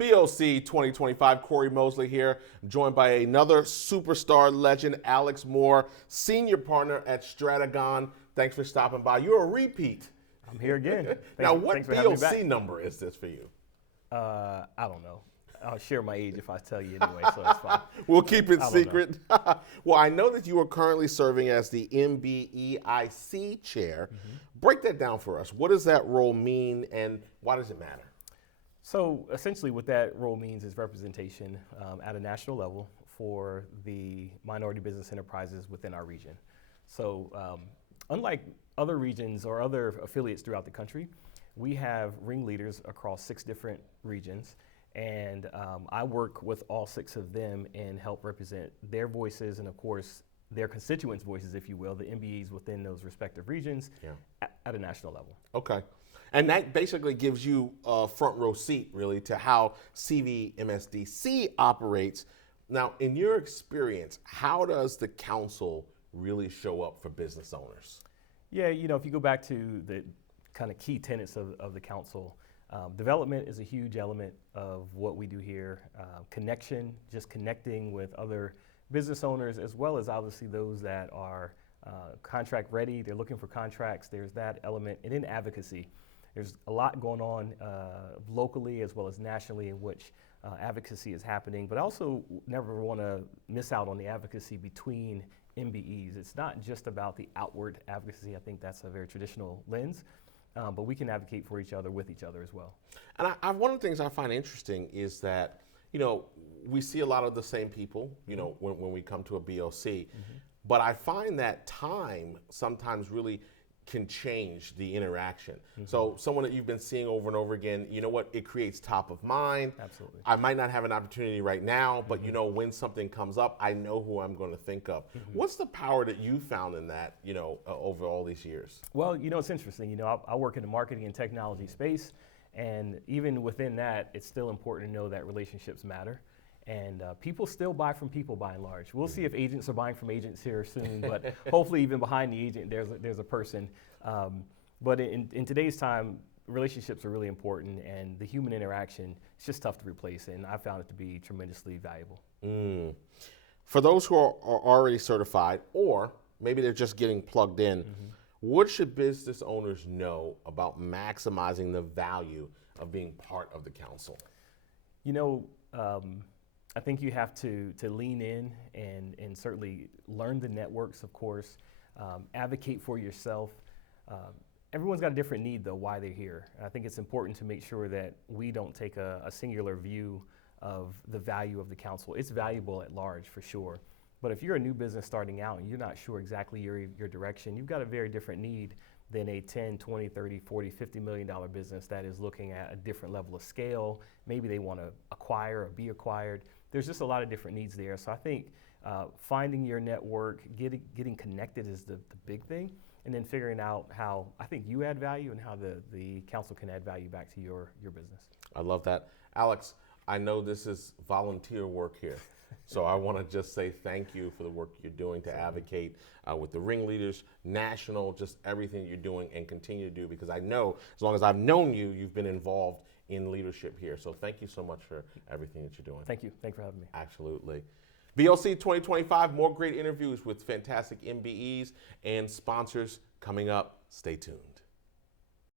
BOC 2025, Cory Mosley here, joined by another superstar legend, Alex Moore, senior partner at Stratagon. Thanks for stopping by. You're a repeat. I'm here again. Now, what BOC number is this for you? I don't know. I'll share my age if I tell you anyway, so it's fine. We'll keep it secret. Well, I know that you are currently serving as the MBEIC Chair. Break that down for us. What does that role mean, and why does it matter? So essentially what that role means is representation at a national level for the minority business enterprises within our region. So unlike other regions or other affiliates throughout the country, we have ringleaders across 6 different regions, and I work with all 6 of them and help represent their voices and, of course, their constituents' voices, if you will, the MBEs within those respective regions at a national level. Okay. And that basically gives you a front row seat, really, to how CVMSDC operates. Now, in your experience, how does the council really show up for business owners? Yeah, you know, if you go back to the kind of key tenets of the council, development is a huge element of what we do here. Connection, just connecting with other business owners, as well as obviously those that are contract ready, they're looking for contracts, there's that element. And then advocacy. There's a lot going on locally as well as nationally in which advocacy is happening, but I also never want to miss out on the advocacy between MBEs. It's not just about the outward advocacy. I think that's a very traditional lens, but we can advocate for each other with each other as well. And one of the things I find interesting is that, you know, we see a lot of the same people, you know, when we come to a BOC, but I find that time sometimes really can change the interaction. So someone that you've been seeing over and over again, you know what, it creates top of mind. Absolutely. I might not have an opportunity right now, but you know, when something comes up, I know who I'm going to think of. What's the power that you found in that, you know, over all these years? Well, you know, it's interesting. You know, I work in the marketing and technology space, and even within that, it's still important to know that relationships matter. And people still buy from people by and large. We'll see if agents are buying from agents here soon, but hopefully even behind the agent, there's a person. But in today's time, relationships are really important, and the human interaction is just tough to replace, and I found it to be tremendously valuable. For those who are already certified, or maybe they're just getting plugged in, what should business owners know about maximizing the value of being part of the council? You know, I think you have to lean in and certainly learn the networks, of course, advocate for yourself. Everyone's got a different need, though, why they're here. And I think it's important to make sure that we don't take a singular view of the value of the council. It's valuable at large, for sure. But if you're a new business starting out and you're not sure exactly your direction, you've got a very different need than a 10, 20, 30, 40, $50 million business that is looking at a different level of scale. Maybe they want to acquire or be acquired. There's just a lot of different needs there. So I think finding your network, getting connected is the big thing, and then figuring out how I think you add value and how the council can add value back to your business. I love that. Alex, I know this is volunteer work here. So I want to just say thank you for the work you're doing to advocate with the ringleaders, national, just everything you're doing and continue to do, because I know as long as I've known you, you've been involved in leadership here. So thank you so much for everything that you're doing. Thank you. Thanks for having me. Absolutely. BOC 2025, more great interviews with fantastic MBEs and sponsors coming up. Stay tuned.